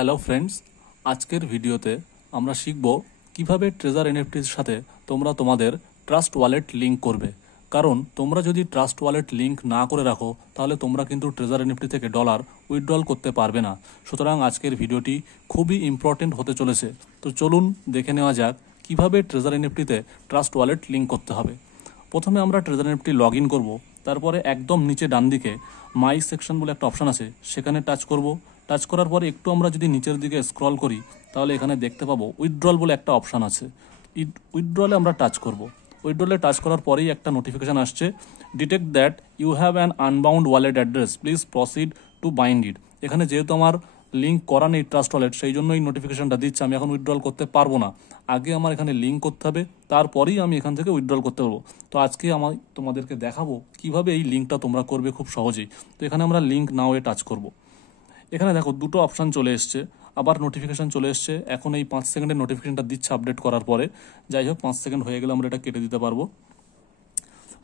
Hello friends, আজকের ভিডিওতে আমরা শিখব কিভাবে ট্রেজার এনএফটির সাথে তোমরা তোমাদের ট্রাস্ট ওয়ালেট লিংক করবে। কারণ তোমরা যদি ট্রাস্ট ওয়ালেট লিংক না করে রাখো তাহলে তোমরা কিন্তু ট্রেজার এনএফটি থেকে ডলার উইথড্রল করতে পারবে না। সুতরাং আজকের ভিডিওটি খুবই ইম্পর্টেন্ট হতে চলেছে। তো চলুন দেখে নেওয়া যাক কিভাবে ট্রেজার এনএফটিতে ট্রাস্ট ওয়ালেট লিংক করতে হবে। প্রথমে আমরা ট্রেজার এনএফটি লগ ইন করবো। তারপরে একদম নিচে ডান দিকে মাই সেকশন বলে একটা অপশান আছে, সেখানে টাচ করব। টাচ করার পরে একটু আমরা যদি নিচের দিকে স্ক্রল করি তাহলে এখানে দেখতে পাবো উইথড্রল বলে একটা অপশান আছে। উইথড্রলে আমরা টাচ করব। উইথড্রলে টাচ করার পরেই একটা নোটিফিকেশান আসছে, detect that you have an unbound wallet address, please proceed to bind it. এখানে যেহেতু আমার লিঙ্ক করা নেই ট্রাস্ট ওয়ালেট, সেই জন্য এই নোটিফিকেশনটা দিচ্ছে। আমি এখন উইথড্রল করতে পারবো না, আগে আমার এখানে লিঙ্ক করতে হবে, তারপরেই আমি এখান থেকে উইথড্রল করতে পারবো। তো আজকে আমি তোমাদেরকে দেখাবো কিভাবে এই লিঙ্কটা তোমরা করবে খুব সহজেই। তো এখানে আমরা লিঙ্ক নাও এ টাচ করব। এখানে দেখো দুটো অপশান চলে এসছে, আবার নোটিফিকেশান চলে এসছে। এখন এই 5 সেকেন্ডের নোটিফিকেশনটা দিচ্ছে আপডেট করার পরে। যাই হোক, 5 সেকেন্ড হয়ে গেলে আমরা এটা কেটে দিতে পারবো।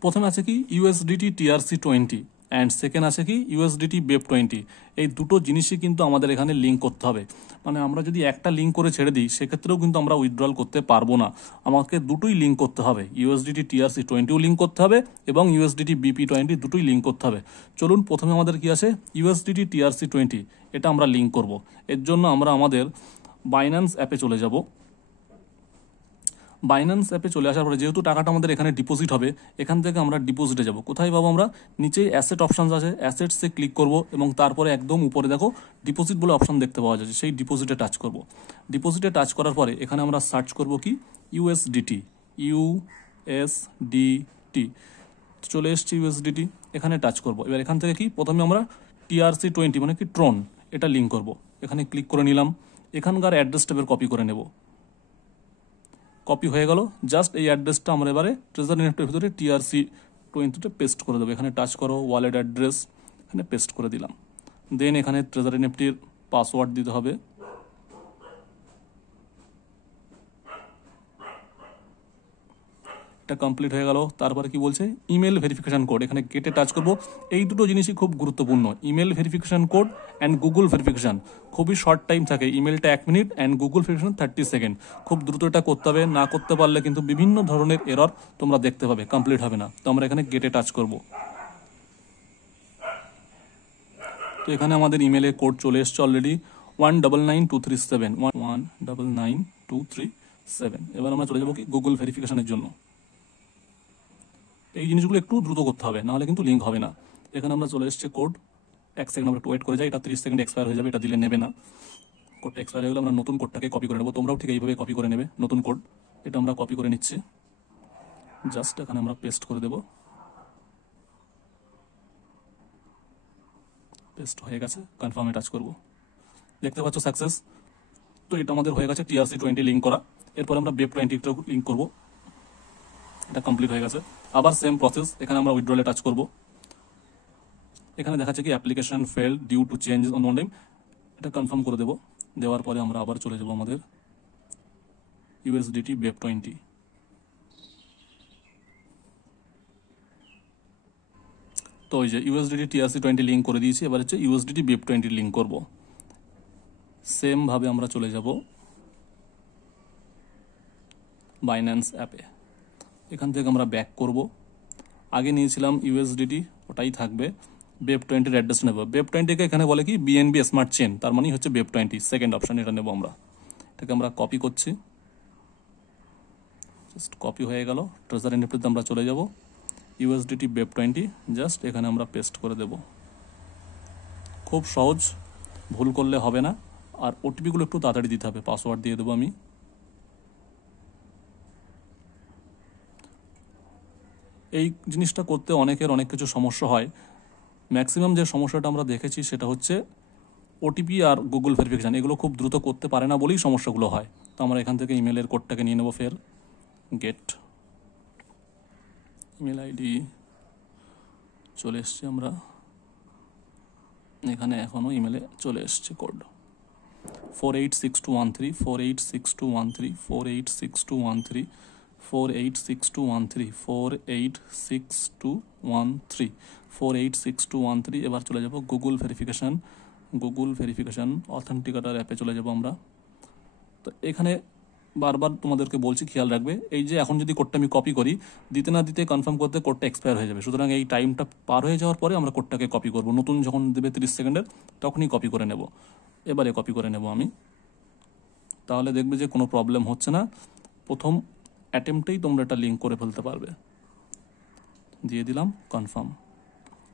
প্রথমে আছে কি ইউএসডিটি TRC20 অ্যান্ড সেকেন্ড আছে কি ইউএসডিটি BEP20। এই দুটো জিনিসই কিন্তু আমাদের এখানে লিঙ্ক করতে হবে। মানে আমরা যদি একটা লিঙ্ক করে ছেড়ে দিই সেক্ষেত্রেও কিন্তু আমরা উইথড্রল করতে পারবো না। আমাকে দুটোই লিঙ্ক করতে হবে, ইউএসডিটি TRC20ও লিঙ্ক করতে হবে এবং ইউএসডিটি BP20 দুটোই লিঙ্ক করতে হবে। চলুন, প্রথমে আমাদের কি আছে ইউএসডিটি TRC20, এটা আমরা লিঙ্ক করব। এর জন্য আমরা আমাদের বাইন্যান্স অ্যাপে চলে যাব। বাইন্যান্স অ্যাপে চলে আসার পরে যেহেতু টাকাটা আমাদের এখানে ডিপোজিট হবে, এখান থেকে আমরা ডিপোজিটে যাব। কোথায় পাবো আমরা? নিচেই অ্যাসেট অপশান আছে, অ্যাসেটসে ক্লিক করব এবং তারপরে একদম উপরে দেখো ডিপোজিট বলে অপশান দেখতে পাওয়া যাচ্ছে, সেই ডিপোজিটে টাচ করব। ডিপোজিটে টাচ করার পরে এখানে আমরা সার্চ করব কি ইউএসডিটি। চলে এসছি ইউএসডিটি, এখানে টাচ করব। এবার এখান থেকে কি প্রথমে আমরা TRC20 মানে কি ট্রন, এটা লিঙ্ক করব। এখানে ক্লিক করে নিলাম, এখানকার অ্যাড্রেসটা এবার কপি করে নেব। কপি হয়ে গেল। জাস্ট এই অ্যাড্রেসটা আমরা এবারে ট্রেজার এনএফটির ভিতরে TRC20তে পেস্ট করে দেবো। এখানে টাচ করো, ওয়ালেট অ্যাড্রেস, এখানে পেস্ট করে দিলাম। দেন এখানে ট্রেজার এনএফটির পাসওয়ার্ড দিতে হবে। এটা কমপ্লিট হয়ে গেল। তারপরে কি বলছে ইমেল ভেরিফিকেশন কোড, এখানে গেটে টাচ করব। এই দুটো জিনিসই খুব গুরুত্বপূর্ণ, email verification code and Google verification. খুবই শর্ট টাইম থাকে, ইমেলটা 1 minute and Google verification 30 second. খুব দ্রুত এটা করতে হবে, না করতে পারলে কিন্তু বিভিন্ন ধরনের এরর তোমরা দেখতে পাবে, কমপ্লিট হবে না। তো আমরা এখানে গেটে টাচ করব। তো এখানে আমাদের ইমেলে কোড চলে এসছে অলরেডি 199237 199237। এবার আমরা চলে যাবো কি গুগল ভেরিফিকেশনের জন্য। এই জিনিসগুলো একটু দ্রুত করতে হবে, নাহলে কিন্তু লিঙ্ক হবে না। এখানে আমরা চলে এসেছে কোড, 1 সেকেন্ড আমরা একটু ওয়েট করে যাই, এটা 30 সেকেন্ড এক্সপায়ার হয়ে যাবে, এটা দিলে নেবে না। কোডটা এক্সপায়ার হয়ে গেলে আমরা নতুন কোডটাকে কপি করে নেবো। তোমরাও ঠিক এইভাবে কপি করে নেবে নতুন কোড। এটা আমরা কপি করে নিচ্ছি, জাস্ট এখানে আমরা পেস্ট করে দেবো। পেস্ট হয়ে গেছে, কনফার্মে টাচ করব। দেখতে পাচ্ছ সাকসেস। তো এটা আমাদের হয়ে গেছে TRC20 লিঙ্ক করা। এরপর আমরা BEP20 লিঙ্ক করব, এটা কমপ্লিট হয়ে গেছে। আবার সেম প্রসেস, এখানে আমরা উইথড্রলে টাচ করব। এখানে দেখাচ্ছে কি application fail due to changes on name, এটা কনফার্ম করে দেবো। দেওয়ার পরে আমরা আবার চলে যাব আমাদের ইউএসডিটি BEP20। তো ওই যে ইউএসডিটি TRC20 লিঙ্ক করে দিয়েছি, এবার হচ্ছে ইউএসডিটি BEP20 লিঙ্ক করব। সেমভাবে আমরা চলে যাব বাইন্যান্স অ্যাপে। এখান থেকে আমরা ব্যাক করব। আগে নিয়েছিলাম ইউএসডিটি, ওটাই থাকবে। BEP20 অ্যাড্রেস নেব। BEP20কে এখানে বলে কি BNB স্মার্ট চেন, তার মানে হচ্ছে BEP20 সেকেন্ড অপশান, এটা নেব আমরা। এটাকে আমরা কপি করছি, জাস্ট কপি হয়ে গেল। ট্রেজার এনএফটিতে আমরা চলে যাব, ইউএসডিটি BEP20, জাস্ট এখানে আমরা পেস্ট করে দেব। খুব সহজ, ভুল করলে হবে না। আর ওটিপিগুলো একটু তাড়াতাড়ি দিতে হবে। পাসওয়ার্ড দিয়ে দেবো আমি। এই জিনিসটা করতে অনেকের অনেক কিছু সমস্যা হয়। ম্যাক্সিমাম যে সমস্যাটা আমরা দেখেছি সেটা হচ্ছে ওটিপি আর গুগল ভেরিফিকেশান, এগুলো খুব দ্রুত করতে পারে না বলেই সমস্যাগুলো হয়। তো আমরা এখান থেকে ইমেলের কোডটাকে নিয়ে নেব। ফের গেট ইমেল আইডি চলে এসছে, আমরা এখানে এখনও ইমেলে চলে এসছে কোড 486213 486213 486213 486213 486213 486213। এবার চলে যাব Google verification, Google verification authenticator অ্যাপে চলে যাব আমরা। তো এখানে বারবার তোমাদেরকে বলছি খেয়াল রাখবে, এই যে এখন যদি কোডটা আমি কপি করি, দিতে না দিতে কনফার্ম করতে কোডটা এক্সপায়ার হয়ে যাবে। সুতরাং এই টাইমটা পার হয়ে যাওয়ার পরে আমরা কোডটাকে কপি করব। নতুন যখন দেবে 30 সেকেন্ডের তখনই কপি করে নেব। এবারে কপি করে নেব আমি, তাহলে দেখবে যে কোনো প্রবলেম হচ্ছে না। প্রথম অ্যাটেম্পটেই তোমরা এটা লিঙ্ক করে ফেলতে পারবে। দিয়ে দিলাম কনফার্ম।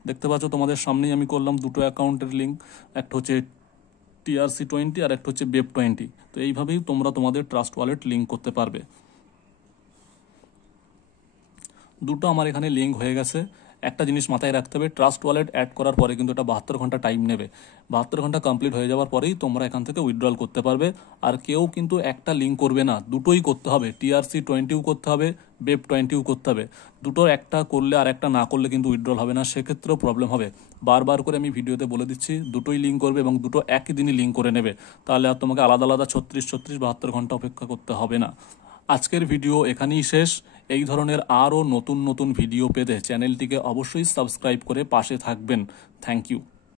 দেখতে পাচ্ছ তোমাদের সামনেই আমি করলাম দুটো অ্যাকাউন্টের লিঙ্ক, একটা হচ্ছে TRC20 আর একটা হচ্ছে BEP20। তো এইভাবেই তোমরা তোমাদের ট্রাস্ট ওয়ালেট লিঙ্ক করতে পারবে। দুটো আমার এখানে লিঙ্ক হয়ে গেছে। একটা জিনিস মাথায় রাখতে হবে, ট্রাস্ট ওয়ালেট অ্যাড করার পরে কিন্তু এটা 72 ঘন্টা টাইম নেবে। 72 ঘন্টা কমপ্লিট হয়ে যাওয়ার পরেই তোমরা এখান থেকে উইথড্রল করতে পারবে। আর কেউ কিন্তু একটা লিঙ্ক করবে না, দুটোই করতে হবে। TRC20ও করতে হবে, BEP20ও করতে হবে। দুটোর একটা করলে আর একটা না করলে কিন্তু উইথড্রল হবে না, সেক্ষেত্রেও প্রবলেম হবে। বারবার করে আমি ভিডিওতে বলে দিচ্ছি, দুটোই লিঙ্ক করবে এবং দুটো একই দিনই লিঙ্ক করে নেবে। তাহলে আর তোমাকে আলাদা আলাদা 36, 72 ঘন্টা অপেক্ষা করতে হবে না। আজকের ভিডিও এখানেই শেষ। এই ধরনের আরও নতুন নতুন ভিডিও পেতে চ্যানেলটিকে অবশ্যই সাবস্ক্রাইব করে পাশে থাকবেন। Thank you.